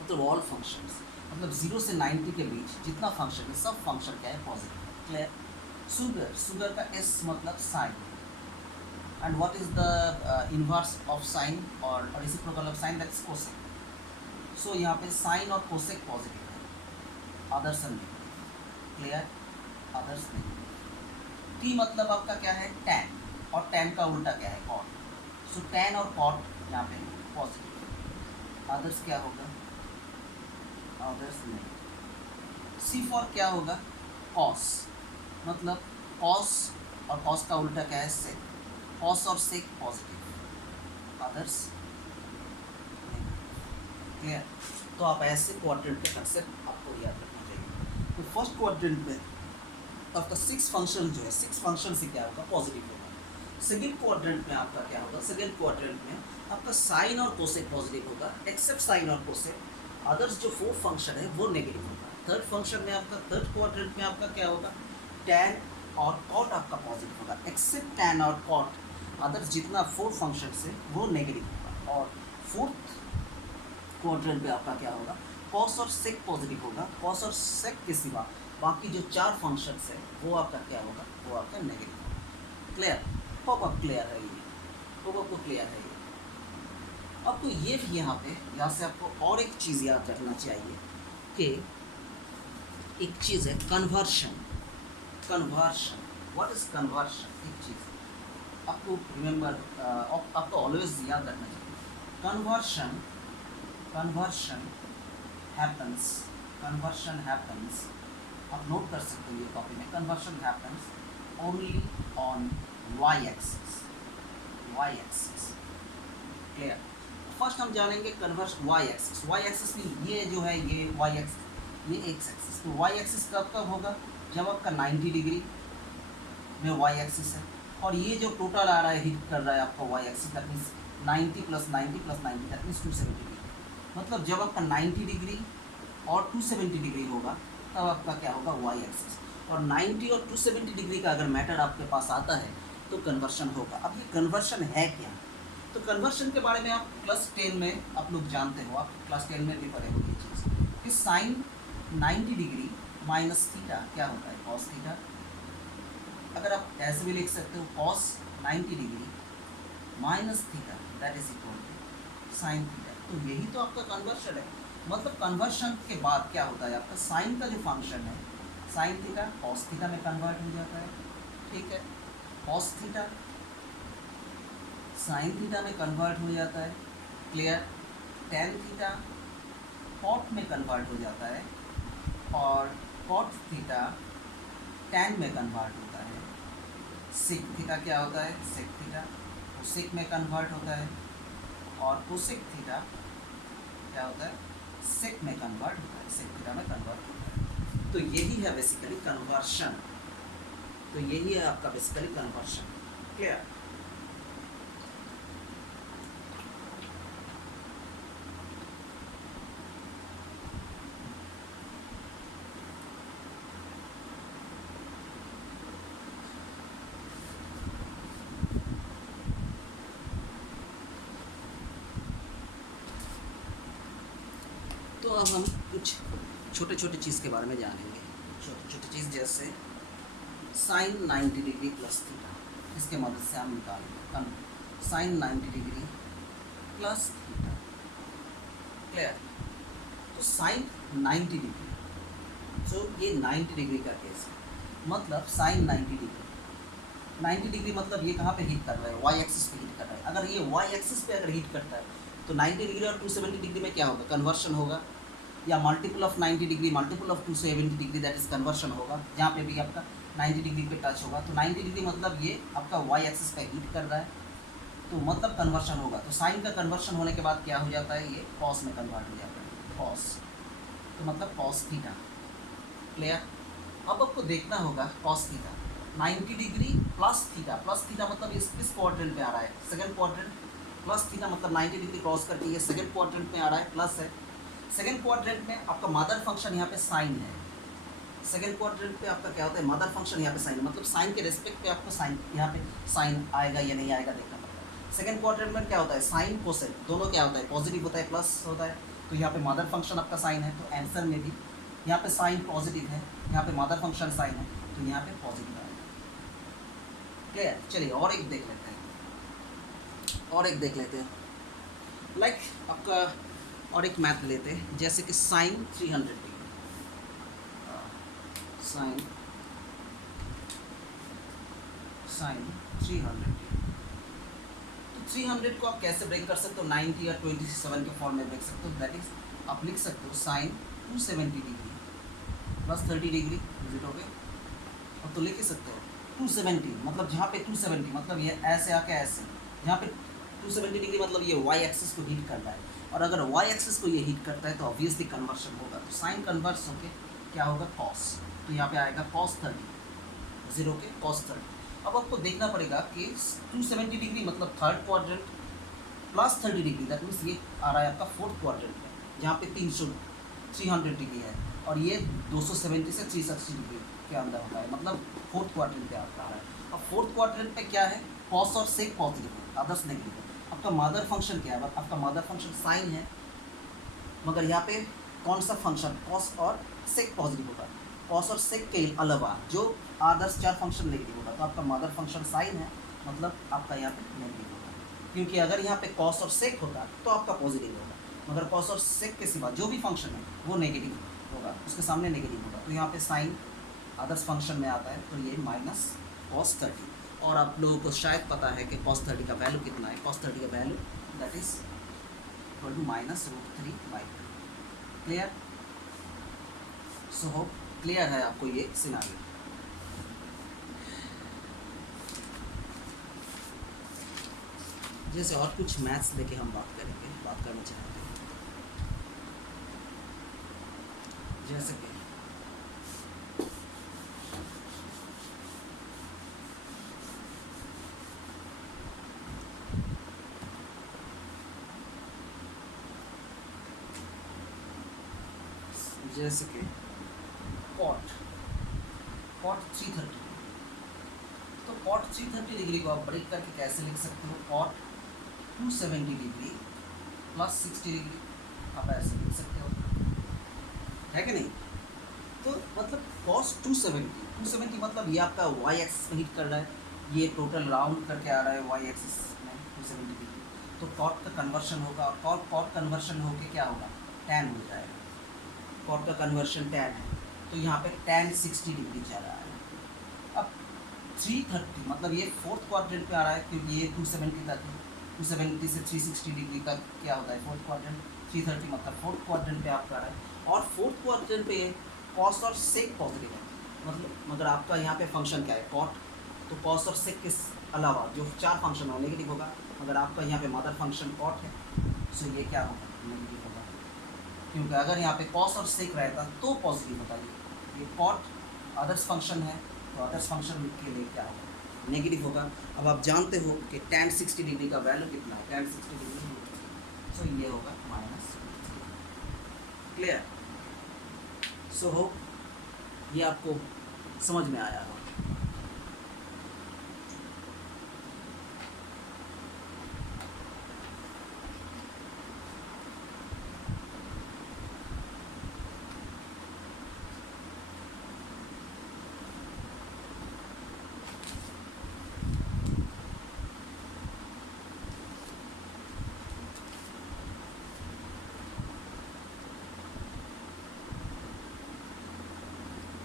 मतलब ऑल फंक्शंस, मतलब 0 से 90 के बीच जितना फंक्शन है सब फंक्शन क्या है? पॉजिटिव। क्लियर? शुगर का एस मतलब sign, and what is the inverse of sine or reciprocal of sine? That's cosec। so यहाँ पे साइन और कोसेक पॉजिटिव है, others negative. Clear? Others negative. T मतलब आपका क्या है? टैन, और टैन का उल्टा क्या है? कॉट। सो टैन और कॉट यहाँ पे पॉजिटिव, अदर्स क्या होगा? Others negative. सी फॉर क्या होगा? कॉस, मतलब कॉस और कॉस का उल्टा क्या है? सेक। कॉस और सेक पॉजिटिव, अदर्स नेगेटिव। क्लियर? तो आप ऐसे क्वाड्रेंट का कंसेप्ट आपको याद रखना चाहिए। तो फर्स्ट क्वाड्रेंट में आपका 6 फंक्शन जो है, 6 फंक्शन से क्या होगा? पॉजिटिव होगा। सेकेंड क्वाड्रेंट में आपका क्या होगा? सेकेंड क्वाड्रेंट में आपका साइन और कोसेक पॉजिटिव होगा, एक्सेप्ट साइन और कोसेक, अदर्स जो 4 फंक्शन है वो नेगेटिव होगा। थर्ड फंक्शन में आपका, थर्ड क्वाड्रेंट में आपका क्या होगा? टैन और कॉट आपका पॉजिटिव होगा, एक्सेप्ट टैन और कॉट, अदर्स जितना 4 फंक्शन है वो नेगेटिव होगा। और फोर्थ क्वाड्रेंट पे आपका क्या होगा? कॉस और सेक पॉजिटिव होगा, कॉस और सेक के सिवा बाकी जो 4 फंक्शंस है वो आपका क्या होगा? वो आपका नेगेटिव होगा। क्लियर? होप आप क्लियर है ये? होप आपको क्लियर है ये? आपको ये भी यहाँ से आपको और एक चीज़ याद रखना चाहिए कि एक चीज़ है कन्वर्शन। What is conversion? एक चीज़ आपको रिमेंबर, आपको ऑलवेज याद रखना चाहिए। कन्वर्शन हैपन्स, आप नोट कर सकते हो ये कॉपी में। Conversion happens only on y axis. Clear? First हम जानेंगे कन्वर्शन वाई एक्सिस में, ये जो है ये वाई एक्सिस, ये एक्स एक्सिस। तो वाई एक्सिस कब होगा? जब आपका 90 डिग्री में वाई एक्सिस है, और ये जो टोटल आ रहा है, हिट कर रहा है आपका y axis, that means 90 + 90 + 90, that means 270 degree. मतलब जब आपका 90 डिग्री और 270 डिग्री होगा तब आपका क्या होगा? Y axis. और 90 और 270 डिग्री का अगर मैटर आपके पास आता है तो कन्वर्शन होगा। अब ये कन्वर्शन है क्या? तो कन्वर्शन के बारे में आप क्लास 10 में आप लोग जानते हो, आप क्लास 10 में भी पढ़े हो ये चीज़ कि साइन 90 डिग्री माइनस थीटा क्या होता है? Cos theta. अगर आप ऐसे भी लिख सकते हो, cos 90 degree minus theta that is equal to sine theta. तो यही तो आपका कन्वर्शन है। मतलब कन्वर्शन के बाद क्या होता है? आपका साइन का जो फंक्शन है, साइन थीटा कॉस थीटा में कन्वर्ट हो जाता है। ठीक है? कॉस थीटा साइन थीटा में कन्वर्ट हो जाता है। क्लियर? टेन थीटा कॉट में कन्वर्ट हो जाता है, और कॉट थीटा टैन में कन्वर्ट होता है। सेक थीटा क्या होता है? सेक थीटा वो सेक में कन्वर्ट होता है। और कोसेक थीटा क्या होता है, सेक में कन्वर्ट होता है, सेक थीटा में कन्वर्ट होता है। तो यही है बेसिकली कन्वर्शन, तो यही है आपका बेसिकली कन्वर्शन। क्लियर? तो अब हम कुछ छोटे छोटे चीज़ के बारे में जानेंगे। छोटे छोटे चीज़ जैसे साइन 90 डिग्री प्लस थीटा, इसके मदद से हम निकालेंगे sine 90 degree plus theta. Clear? तो साइन 90 डिग्री, जो ये 90 डिग्री का केस है, मतलब साइन 90 डिग्री, 90 डिग्री मतलब ये कहाँ पे हिट कर रहा है, वाई एक्सिस पे हिट कर रहा है। अगर ये वाई एक्सिस पे अगर हिट करता है तो 90 डिग्री और 270 डिग्री में क्या होगा, कन्वर्शन होगा, या multiple of 90 degree multiple of 270 degree, that is conversion होगा। जहाँ पे भी आपका 90 डिग्री पे टच होगा तो 90 डिग्री मतलब ये आपका वाई एक्सिस पे हिट कर रहा है, तो मतलब कन्वर्शन होगा। तो साइन का कन्वर्शन होने के बाद क्या हो जाता है, ये कॉस में कन्वर्ट हो जाता है, कॉस, तो मतलब कॉस थीटा। क्लियर? अब आपको देखना होगा cos theta 90 degree plus theta मतलब इस किस क्वाड्रेंट में आ रहा है, सेकंड क्वाड्रेंट, प्लस थीटा मतलब 90 डिग्री क्रॉस करके ये सेकंड क्वाड्रेंट में आ रहा है, प्लस है। सेकंड क्वाड्रेंट में आपका मदर फंक्शन यहाँ पे साइन है, सेकंड क्वाड्रेंट पे आपका क्या होता है, मदर फंक्शन यहाँ पे साइन, मतलब साइन के रेस्पेक्ट पे आपको साइन, यहाँ पे साइन आएगा या नहीं आएगा देखना पड़ता है। सेकंड क्वाड्रेंट में क्या होता है, साइन कोसेक दोनों क्या होता है, पॉजिटिव होता है प्लस होता है, तो यहाँ पे मदर फंक्शन आपका साइन है, तो आंसर में भी यहाँ पे साइन पॉजिटिव है, यहाँ पे मदर फंक्शन साइन है, तो यहाँ पे पॉजिटिव आएगा। क्लियर? चलिए और एक देख लेते हैं, लाइक आपका और एक मैथ लेते हैं, जैसे कि साइन 300 डिग्री, साइन 300 डिग्री, तो 300 को आप कैसे ब्रेक कर सकते हो, 90 या 27 के फॉर्म में ब्रेक सकते हो, दैट इज आप लिख सकते हो sine 270 degree plus 30 degree, is it okay? अब तो लिख ही सकते हो 270, मतलब जहाँ पे 270 मतलब ये ऐसे आके ऐसे, जहाँ पे 270 डिग्री मतलब ये वाई एक्सिस को हिट करता है, और अगर वाई एक्सिस को ये हिट करता है तो ऑब्वियसली कन्वर्शन होगा, तो साइन कन्वर्स होके क्या होगा, कॉस, तो यहाँ पे आएगा कॉस 30, जीरो के कॉस 30। अब आपको देखना पड़ेगा कि 270 डिग्री मतलब third quadrant plus 30 degree, that means ये आ रहा है आपका फोर्थ क्वाड्रेंट में, जहाँ पे 300 डिग्री है, और ये 270 से 360 डिग्री के अंदर होता है, मतलब फोर्थ क्वाड्रेंट पे आता है। अब फोर्थ क्वाड्रेंट पे क्या है, कॉस और सेक पॉजिटिव है, अदर्स नेगेटिव है। आपका मदर फंक्शन क्या है, आपका मदर फंक्शन साइन है, मगर यहाँ पे कौन सा फंक्शन, कॉस और सेक पॉजिटिव होगा, कॉस और सेक के अलावा जो आदर्स चार फंक्शन नेगेटिव होगा, तो आपका मदर फंक्शन साइन है, मतलब आपका यहाँ पे नेगेटिव होगा, क्योंकि अगर यहाँ पे कॉस और सेक होता तो आपका पॉजिटिव होगा, मगर कॉस और सेक के सिवा जो भी फंक्शन है वो नेगेटिव होगा, उसके सामने नेगेटिव होगा, तो यहाँ पे साइन अदर्स फंक्शन में आता है, तो ये माइनस कॉस 30। और आप लोगों को शायद पता है कि कॉस 30 का वैल्यू कितना है, कॉस 30 का value that is equal to -√3/2। Clear? So hope clear है आपको ये सिनारियो। जैसे और कुछ मैथ्स लेके हम बात करना चाहते हैं, जैसे कि कॉट 330, तो कॉट 330 डिग्री को आप ब्रेक करके कैसे लिख सकते हो, कॉट 270 डिग्री प्लस 60 डिग्री, आप ऐसे लिख सकते हो, है कि नहीं? तो मतलब कॉस 270 मतलब ये आपका वाई एक्सिस में हिट कर रहा है, ये टोटल राउंड करके आ रहा है वाई एक्सिस में 270 डिग्री, तो कॉट का कन्वर्शन होगा, और कॉट कन्वर्शन होके क्या होगा, टैन हो जाएगा, कॉट का कन्वर्शन टैन है, तो यहाँ पे टैन 60 डिग्री जा रहा है। अब 330 मतलब ये फोर्थ क्वाड्रेंट पे आ रहा है, क्योंकि ये 270 तक है, 270 से 360 डिग्री का क्या होता है फोर्थ क्वाड्रेंट, 330 मतलब फोर्थ क्वाड्रेंट पे आपका आ रहा है, और फोर्थ क्वाड्रेंट पे कॉस और सेक पॉजिटिव है, मतलब मगर आपका यहाँ पे फंक्शन क्या है, कॉट, तो कॉस और सेक के अलावा जो 4 फंक्शन हो नेगेटिव होगा। अगर आपका यहाँ पे मदर फंक्शन कॉट है सो ये क्या होगा, नेगेटिव होगा, क्योंकि अगर यहाँ पे कॉस और सेक रहता तो पॉजिटिव होता। ये कॉट अदर्स फंक्शन है तो अदर्स फंक्शन के लिए क्या होगा, नेगेटिव होगा। अब आप जानते हो कि tan 60 डिग्री का वैल्यू कितना है, tan 60 डिग्री, सो ये होगा माइनस। क्लियर? सो हो ये आपको समझ में आया हो।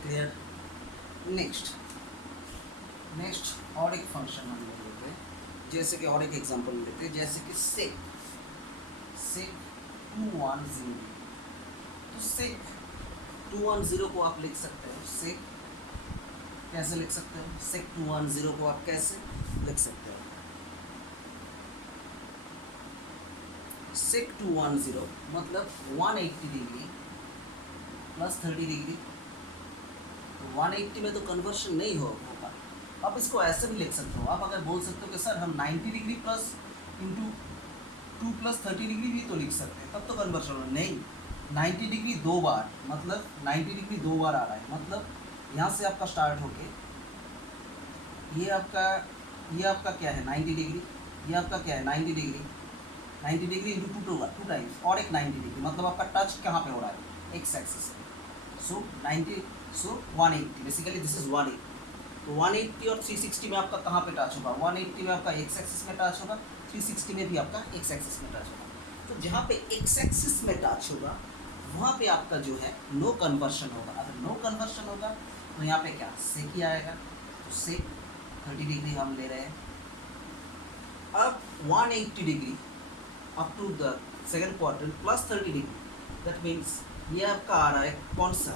क्लियर? नेक्स्ट और एक फंक्शन हम ले लेते हैं, जैसे कि और एक एग्जांपल लेते हैं, जैसे कि सेक 210। तो सेक 210 को आप लिख सकते हो, सेक कैसे लिख सकते हो, सेक 210 को आप कैसे लिख सकते हो, सेक 210 मतलब 180 डिग्री प्लस 30 डिग्री। तो 180 में तो कन्वर्शन नहीं होगा। आप इसको ऐसे भी लिख सकते हो, आप अगर बोल सकते हो कि सर हम 90 degree plus into 2 plus 30 degree भी तो लिख सकते हैं, तब तो कन्वर्शन होगा। नहीं, 90 डिग्री 2 बार, मतलब 90 डिग्री 2 बार आ रहा है, मतलब यहाँ से आपका स्टार्ट होके ये आपका क्या है 90 डिग्री, ये आपका क्या है 90 degree, 90 degree into two times और एक 90 डिग्री, मतलब आपका टच कहाँ पे हो रहा है, एक्स एक्सिस पे। सो 180, बेसिकली दिस इज 180। तो 180 और 360 में आपका कहाँ पे टच होगा, 180 में आपका एक्स एक्सिस में टच होगा, 360 में भी आपका एक्स एक्सिस में टच होगा। तो जहाँ पे एक्स एक्सिस में टच होगा वहाँ पे आपका जो है नो कन्वर्शन होगा। अगर नो कन्वर्शन होगा तो यहाँ पे क्या सेक ही आएगा। तो सेक 30 डिग्री हम ले रहे हैं। अब 180 degree up to the second quadrant plus 30 degree, that means ये आपका आ रहा है कौन सा,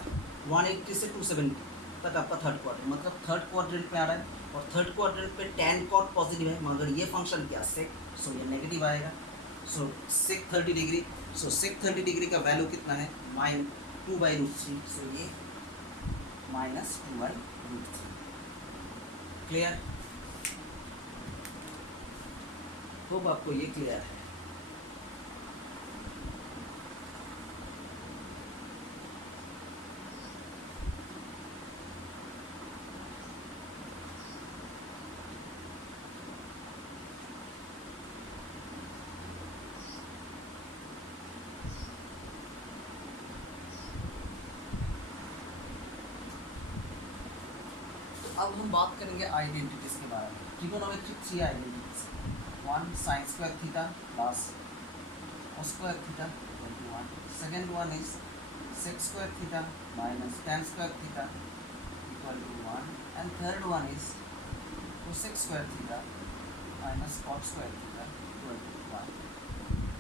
180 से 270 तक आपका थर्ड क्वाड्रेंट, मतलब थर्ड क्वाड्रेंट पे आ रहा है। और थर्ड क्वाड्रेंट पे tan cot पॉजिटिव है, मगर ये फंक्शन क्या सेक, सो ये नेगेटिव आएगा। सो सेक 30 डिग्री, सो सेक 30 डिग्री का वैल्यू कितना है, -2/√3, सो ये -2/√3। क्लियर? होप आपको ये क्लियर है। अब हम बात करेंगे आइडेंटिटीज के बारे में। Trigonometric 3 identities, 1 sin square theta plus cos square theta 21, second one is sec square theta minus tan square theta equal to 1, and third one is cosec square theta minus cot square theta equal to 1।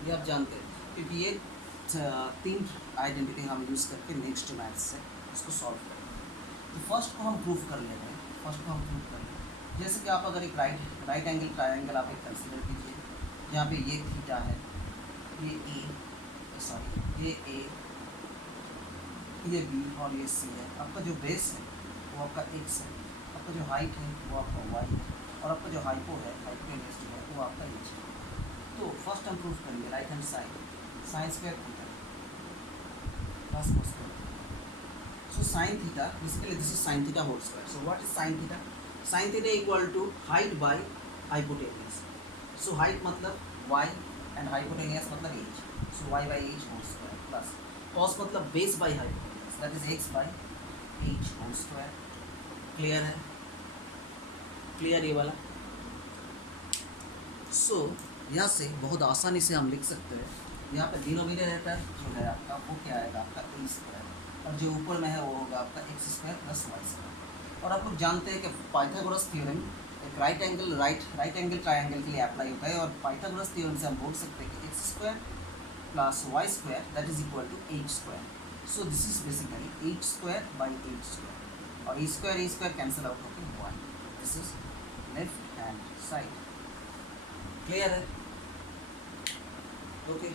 ये आप जानते हैं, क्योंकि ये 3 identity हम use करके next math से इसको सॉल्व करेंगे। तो फर्स्ट को हम प्रूफ कर लेते हैं, जैसे कि आप अगर एक राइट एंगल ट्रायंगल आप एक कंसीडर कीजिए, जहाँ पे ये थीटा है, ये ये बी और ये सी है। आपका जो बेस है वो आपका एक्स है, आपका जो हाइट है वो आपका वाई है, और आपका जो हाइपोटेन्यूज है वो आपका एच है। तो फर्स्ट हम प्रूफ करेंगे right hand side sine square theta plus cos square. So sin theta, basically this is sin theta whole square. So what is sin theta? Sin theta equal to height by hypotenuse. So height मतलब y and hypotenuse मतलब h. So y by h whole square plus cos मतलब base by hypotenuse, that is x by h whole square. Clear है? Clear ये वाला? So यहाँ से बहुत आसानी से हम लिख सकते हैं, यहाँ पे डिनोमिनेटर जो है आपका वो क्या आएगा, आपका a स्क्वायर, और जो ऊपर में है वो होगा आपका x square plus y square. और आप लोग जानते हैं कि पाइथागोरस थ्योरम एक राइट एंगल ट्रायंगल के लिए अप्लाई होता है, और पाइथागोरस थ्योरम से हम बोल सकते हैं कि x square plus y square that is equal to h square. So this is basically h square by h square, और ए स्क्वायर कैंसिल आउट होकर 1। This is left hand side. Clear है? Okay,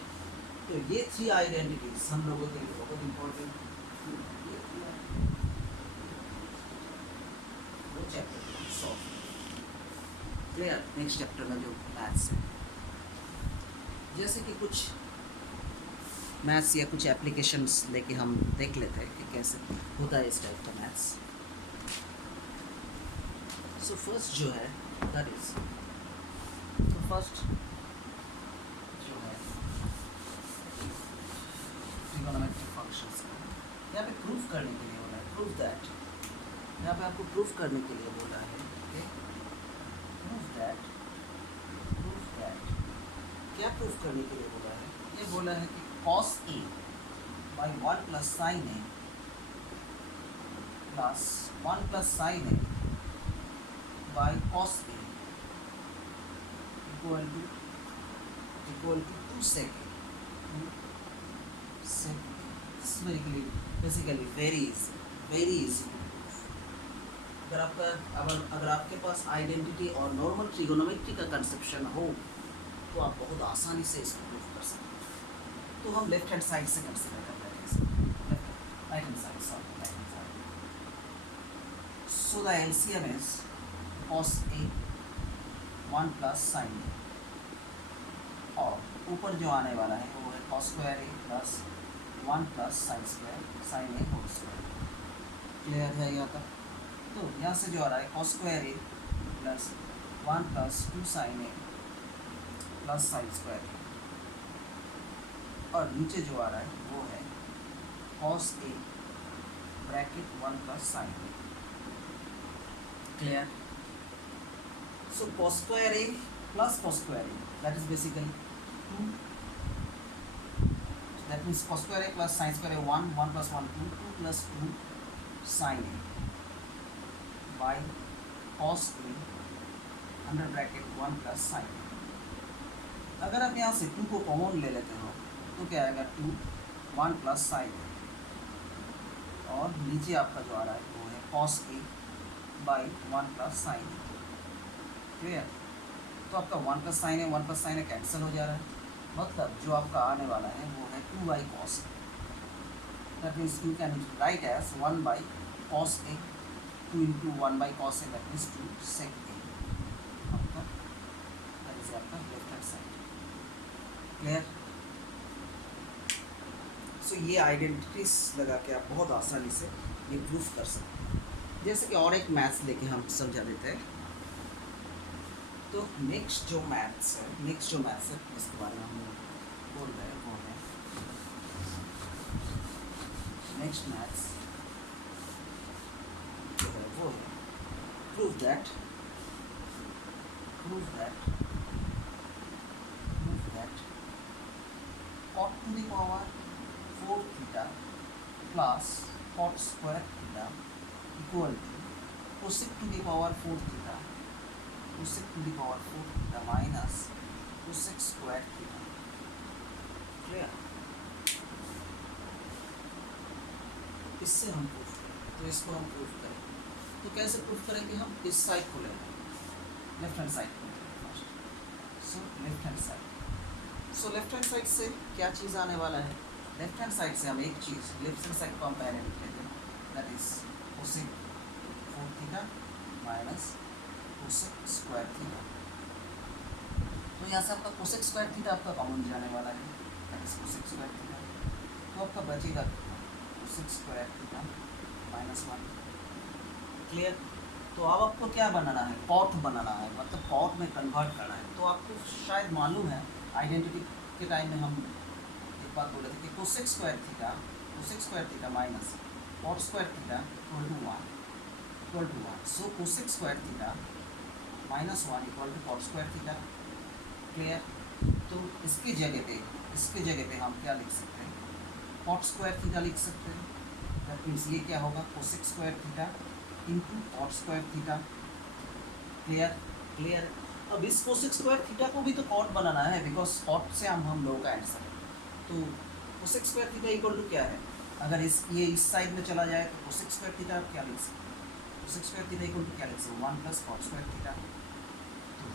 तो ये 3 identities हम लोगों के लिए बहुत इंपॉर्टेंट वो chapter solve. Clear? Next chapter में जो मैथ्स है, जैसे कि कुछ मैथ्स या कुछ एप्लीकेशंस लेके हम देख लेते हैं कि कैसे होता है इस टाइप का मैथ्स। सो फर्स्ट जो है दैट इज, तो फर्स्ट जो है ट्रिगोनोमेट्रिक फंक्शंस का यहाँ पे प्रूफ करने के लिए बोला है, प्रूफ दैट, यहाँ पे आपको प्रूफ करने के लिए बोला है ओके, प्रूफ दैट क्या प्रूफ करने के लिए बोला है? ये बोला है कि cos A by 1 plus sin A plus 1 plus sin A by cos A equal to 2 sec A. Sec A. This is basically very easy to prove. अगर आपके पास आइडेंटिटी और नॉर्मल ट्रिगोनोमेट्री का कंसेप्शन हो तो आप बहुत आसानी से इसको प्रूव कर सकते हैं। तो हम लेफ्ट हैंड साइड से कंसिडर कर रहे हैं, right hand side, sorry right hand side. So the LCM is cos A 1 plus sin A, और ऊपर जो आने वाला है वो है cos square A plus 1 plus sin A whole square. Clear है यहाँ तक? तो यहाँ से जो आ रहा है cos square A plus 1 plus 2 sin A plus sine square, और नीचे जो आ रहा है वो है cos A bracket 1 plus sign A। Clear? So cos square A plus cos square A, that is basically 2, that means cos square A plus sin square A 1, 1 plus 1 2, 2 plus 2 sin A by cos A under bracket 1 plus sin A। अगर आप यहाँ से 2 को common ले लेते हो तो क्या आएगा 2 1 प्लस साइन A, और नीचे आपका जो आ रहा है वो है cos A by 1 plus sign A। Clear? तो आपका 1 plus sign A 1 plus sign A cancel हो जा रहा है, मतलब जो आपका आने वाला है वो है 2 by cos A। That means you can write as 1 by cos A, 2 into 1 by cos A, that means 2 sec A। आपका दैट इज आपका left hand side. Clear? So ये आइडेंटिटीज लगा के आप बहुत आसानी से ये प्रूफ कर सकते हैं। जैसे कि और एक मैथ्स लेके हम समझा देते हैं। तो नेक्स्ट जो मैथ्स है जिसके बारे में हम बोल रहे हैं वो है नेक्स्ट मैथ्स जो है वो है proof that cot to the power 4 theta plus cot square theta equal to cosec to the power 4 theta minus cosec square theta। Clear? इससे हम प्रूफ करें, तो इसको हम प्रूफ करें तो कैसे प्रूफ करेंगे? हम इस साइड को लेंगे, लेफ्ट हैंड साइड को लेंगे first. So left hand side, so left hand side से क्या चीज़ आने वाला है? लेफ्ट हैंड साइड से हम एक चीज़ लेफ्ट हैंड साइड को हम पहले लिख लेते हैं, that is cosec 4 theta minus cosec square theta. तो यहाँ से आपका cosec स्क्वायर थीटा आपका कॉमन जाने वाला है, that is cosec square theta. तो आपका बचेगा cosec square theta minus 1। Clear? तो अब आपको क्या बनाना है? कॉट बनाना है, मतलब कॉट में कन्वर्ट करना है। तो आपको शायद मालूम है आइडेंटिटी के टाइम में हम एक बात बोले थे कि cosec square theta minus cot square theta equal to 1। सो cosec square theta minus 1 equal to cot square theta. Clear? तो इसकी जगह पे हम क्या लिख सकते हैं? cot स्क्वायर थीटा लिख सकते हैं। दैट मीन्स ये क्या होगा? cosec square theta into cot square theta. Clear? अब इस cosec स्क्वायर थीटा को भी तो cot बनाना है, बिकॉज cot से हम लोगों का आंसर है। तो cosec square theta equal to क्या है? अगर ये इस साइड में चला जाए तो cosec स्क्वायर थीटा आप क्या लिख सकते हैं? cosec square theta equal to क्या लिख सकते हैं? 1 प्लस cot स्क्वायर थीटा।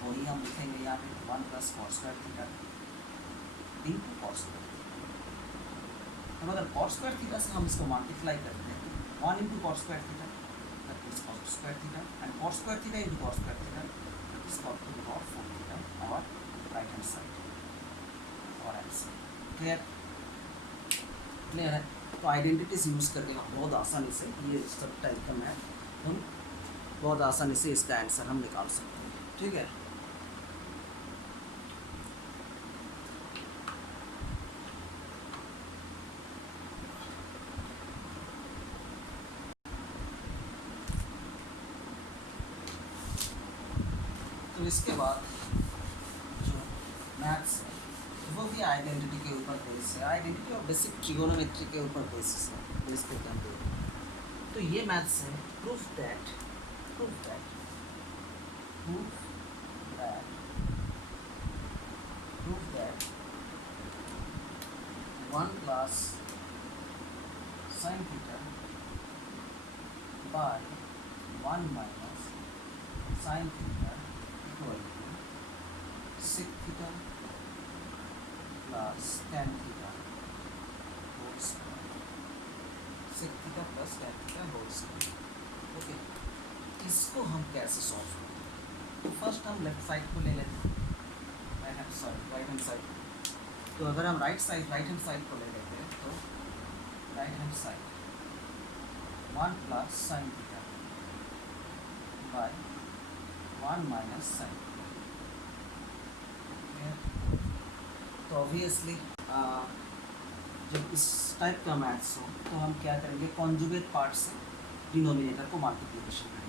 वही हम लिखेंगे यहाँ पे 1 plus cot square theta into cot square theta. हम अगर कॉट स्क्वायर थीटा से हम इसको मल्टीप्लाई करते हैं 1 into cot square theta that is cot square theta and cot square theta into cot square theta that is cot to the power 4 theta और right hand side और answer clear clear है। तो identities use करके हम बहुत आसानी से ये सब टाइप का मैथ हम बहुत आसानी से इसका आंसर हम निकाल सकते हैं, ठीक है। तो इसके बाद जो मैथ्स है वो भी आइडेंटिटी के ऊपर बेस है, आइडेंटिटी और बेसिक ट्रिगोनोमेट्री के ऊपर बेसिस है, बेस पे काम करते हैं। तो ये मैथ्स है proof that 1 plus sin theta by 1 minus sin theta equal to sec theta plus tan theta whole square, sec theta plus tan theta whole square। Okay, इसको हम कैसे सॉल्व करें? तो फर्स्ट हम लेफ्ट साइड को ले लेते हैं, राइट हैंड साइड। तो अगर हम राइट हैंड साइड को ले लेते हैं तो right hand side 1 plus sine theta by 1 minus sine theta. तो ऑब्वियसली जब इस टाइप का मैथ्स हो तो हम क्या करेंगे, कॉन्जुगेट पार्ट से डिनोमिनेटर को मल्टीप्लिकेशन करेंगे।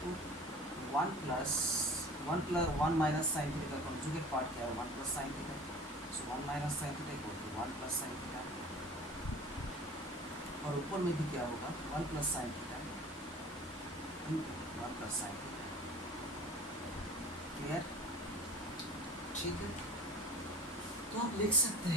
तो 1 माइनस साइन थीटा का कॉन्जुगेट पार्ट क्या है, 1 plus sine theta. So 1 minus sine theta equal to 1 plus sine theta और ऊपर में भी क्या होगा 1 plus sine theta into 1 plus sine theta. Clear, ठीक है। तो आप लिख सकते हैं